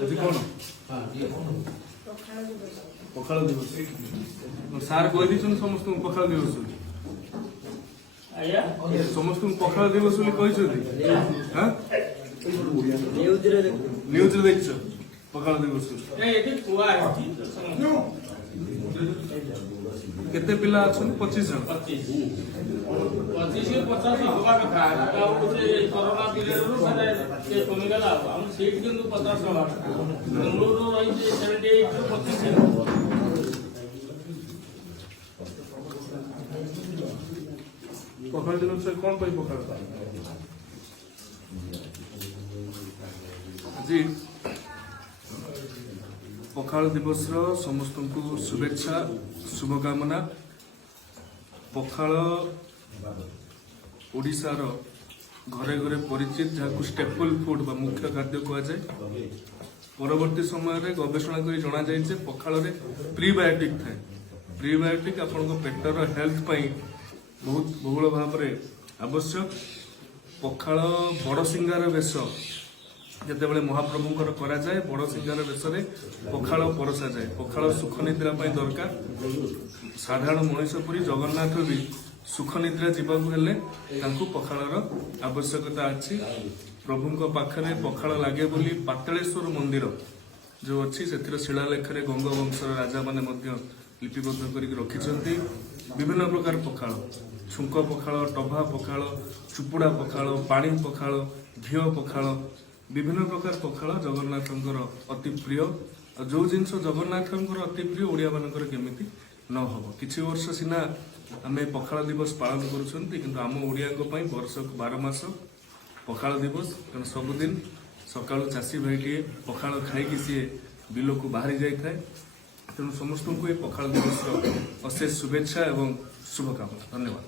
आज कौन पखाल दिवस सार कही समस्त पखाल दिवस समस्त पखाल दिवस न्यूज देख पखाल दिवस केते पिला अच्छा 25 जन 25 50 हवा कथा कोरोना पीरियड कमीगला सीट कि 50 हवा बेंगलुरु रही 78 25 पखाल दिवस कौन पाई पखाल आज पखाल दिवस समस्त को शुभेच्छा शुभकामना। पखाल ओडिशार घरे घरे परिचित जहाँ स्टेपल फूड बा मुख्य खाद्य कहुए। परवर्ती समय गवेषणा कर जना जाए पखाल प्रीबायोटिक थाए। प्रीबायोटिक आपण पेटर हेल्थ पाई बहुत बहुल भाव में आवश्यक। पखाल बड़ सिंगार बेश जितेबाला महाप्रभुंकर कराए बड़ सिंगार बेश पखाल परसा जाए। पखाल सुख निद्रा दरकार। साधारण मनीष पुरी जगन्नाथ भी सुख निद्रा जावाक पखालर आवश्यकता अच्छी। प्रभुंक पाखरे पखाल लगे बोली पातालेश्वर मंदिर जो अच्छी से शिलालेखरे गंगवंशर राजा माने लिपिबद्ध कर रखिंट। विभिन्न प्रकार पखाल छुंक पखाल टभा पखाल चुपुड़ा पखाल पानी पखाल घीओ पखाल विभिन्न प्रकार पखाल जगन्नाथंकर अति प्रिय। जो जिनस जगन्नाथंकर अति प्रिय ओडिया मानकर केमिति न हम किछि वर्ष सिना आमे पखाल दिवस पालन करूछंती किंतु आम ओडिया वर्ष 12 मास पखाल दिवस। कारण सबुदिन सकाळु चासी भाईटे पखाल खाई सी बिल को बाहरी जाए। तेणु समस्त को पखाल दिवस अशेष शुभेच्छा एवं शुभकामना। धन्यवाद।